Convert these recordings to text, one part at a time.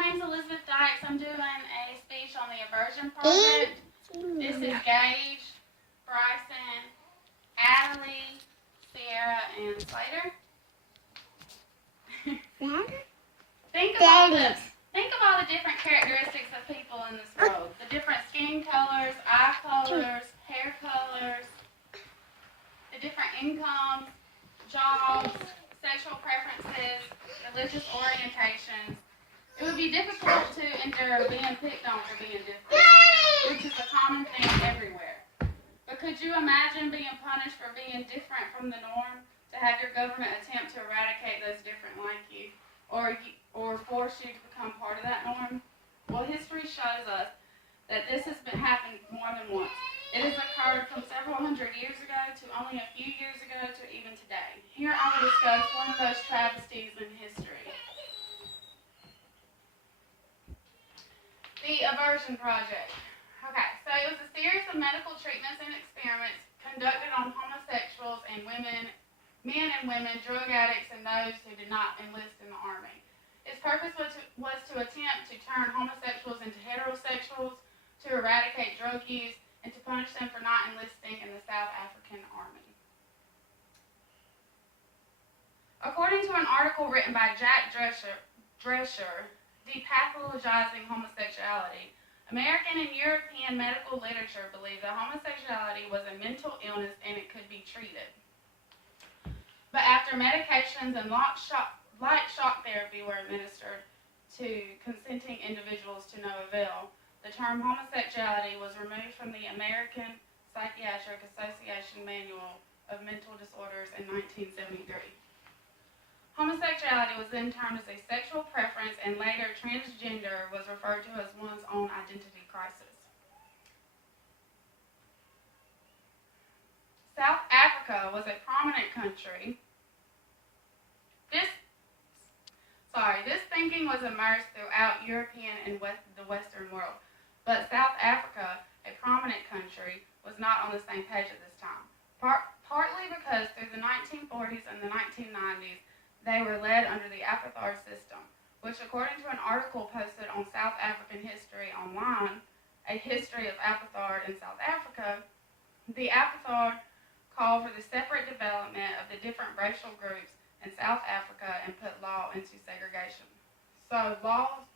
my name's Elizabeth Dykes. I'm doing a speech on the Aversion Project. This is Gage, Bryson, Adelie, Sierra, and Slater. Think of all the different characteristics of people in this world. The different skin colors, eye colors, hair colors, the different incomes, jobs, sexual preferences, religious orientations. It would be difficult to endure being picked on for being different, which is a common thing everywhere. But could you imagine being punished for being different from the norm, to have your government attempt to eradicate those different like you, or force you to become part of that norm? Well, history shows us that this has been happening more than once. It has occurred from several hundred years ago to only a few years ago to even today. Here I will discuss one of those travesties in history. The Aversion Project. Okay, so it was a series of medical treatments and experiments conducted on homosexuals and men and women, drug addicts, and those who did not enlist in the Army. Its purpose was to attempt to turn homosexuals into heterosexuals, to eradicate drug use, and to punish them for not enlisting in the South African Army. According to an article written by Jack Drescher, Depathologizing Homosexuality, American and European medical literature believed that homosexuality was a mental illness and it could be treated. But after medications and light shock therapy were administered to consenting individuals to no avail, the term homosexuality was removed from the American Psychiatric Association Manual of Mental Disorders in 1973. Homosexuality was then termed as a sexual preference, and later transgender was referred to as one's own identity crisis. South Africa was a prominent country. This thinking was immersed throughout European and the Western world, but South Africa, a prominent country, was not on the same page at this time, partly because through the 1940s and the 1990s, they were led under the apartheid system, which, according to an article posted on South African History Online, A History of Apartheid in South Africa, the apartheid called for the separate development of the different racial groups in South Africa and put law into segregation. So laws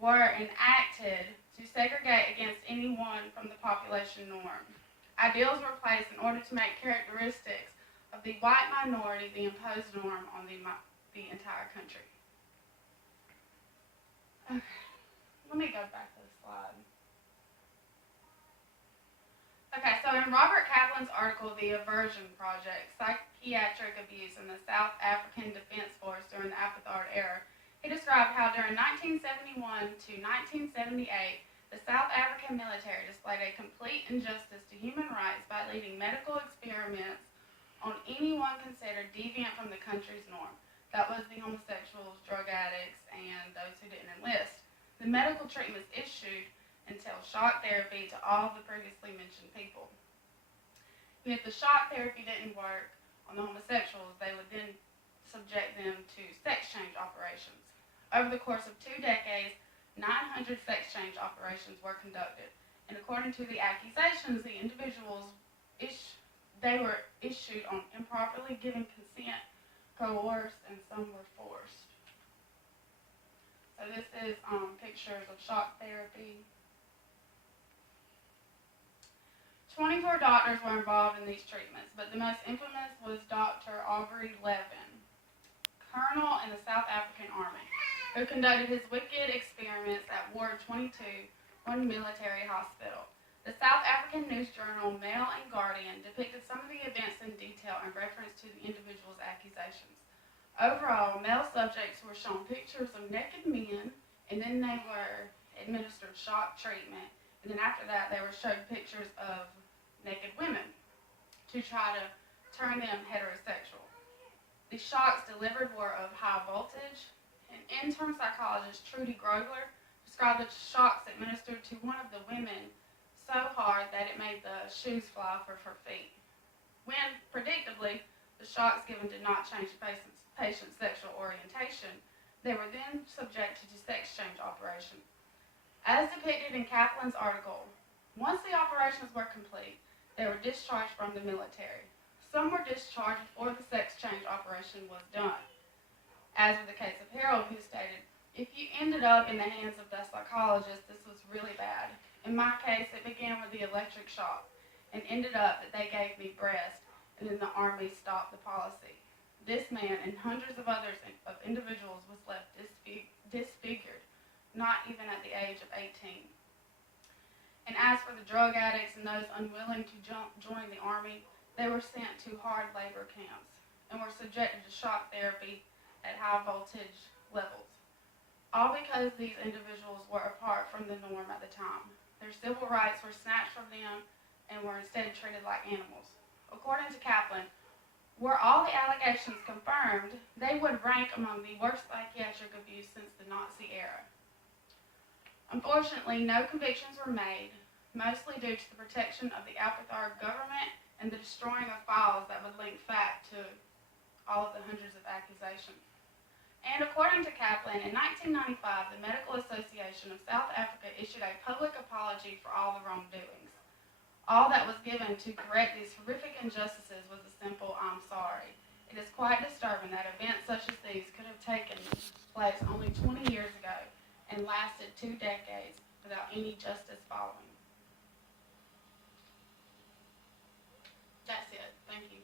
were enacted to segregate against anyone from the population norm. Ideals were placed in order to make characteristics of the white minority the imposed norm on the entire country. Okay, let me go back to the slide. Okay, so in Robert Kaplan's article, The Aversion Project, Psychiatric Abuse in the South African Defense Force during the apartheid era, he described how during 1971 to 1978, the South African military displayed a complete injustice to human rights by leading medical experiments on anyone considered deviant from the country's norm. That was the homosexuals, drug addicts, and those who didn't enlist. The medical treatments issued entailed shock therapy to all the previously mentioned people. And if the shock therapy didn't work on the homosexuals, they would then subject them to sex change operations. Over the course of 2 decades, 900 sex change operations were conducted. And according to the accusations, the individuals they were issued on improperly giving consent, coerced, and some were forced. So this is pictures of shock therapy. 24 doctors were involved in these treatments, but the most infamous was Dr. Aubrey Levin, colonel in the South African Army, who conducted his wicked experiments at Ward 22, one military hospital. The South African news journal Mail and Guardian depicted some of the events in detail in reference to the individuals' accusations. Overall, male subjects were shown pictures of naked men, and then they were administered shock treatment, and then after that they were showed pictures of naked women to try to turn them heterosexual. The shocks delivered were of high voltage, and intern psychologist Trudy Grogler described the shocks administered to one of the women so hard that it made the shoes fly off of her feet. When, predictably, the shocks given did not change the patient's sexual orientation, they were then subjected to sex change operation. As depicted in Kaplan's article, once the operations were complete, they were discharged from the military. Some were discharged before the sex change operation was done, as in the case of Harold, who stated, "If you ended up in the hands of the psychologist, this was really bad. In my case, it began with the electric shock and ended up that they gave me breast, and then the Army stopped the policy. This man and hundreds of others of individuals was left disfigured, not even at the age of 18. And as for the drug addicts and those unwilling to join the Army, they were sent to hard labor camps and were subjected to shock therapy at high voltage levels. All because these individuals were apart from the norm at the time. Their civil rights were snatched from them and were instead treated like animals. According to Kaplan, were all the allegations confirmed, they would rank among the worst psychiatric abuse since the Nazi era. Unfortunately, no convictions were made, mostly due to the protection of the Alcatraz government and the destroying of files that would link fact to all of the hundreds of accusations. And according to Kaplan, in 1995, the Medical Association of South Africa issued a public apology for all the wrongdoings. All that was given to correct these horrific injustices was a simple "I'm sorry." It is quite disturbing that events such as these could have taken place only 20 years ago and lasted 2 decades without any justice following. That's it. Thank you.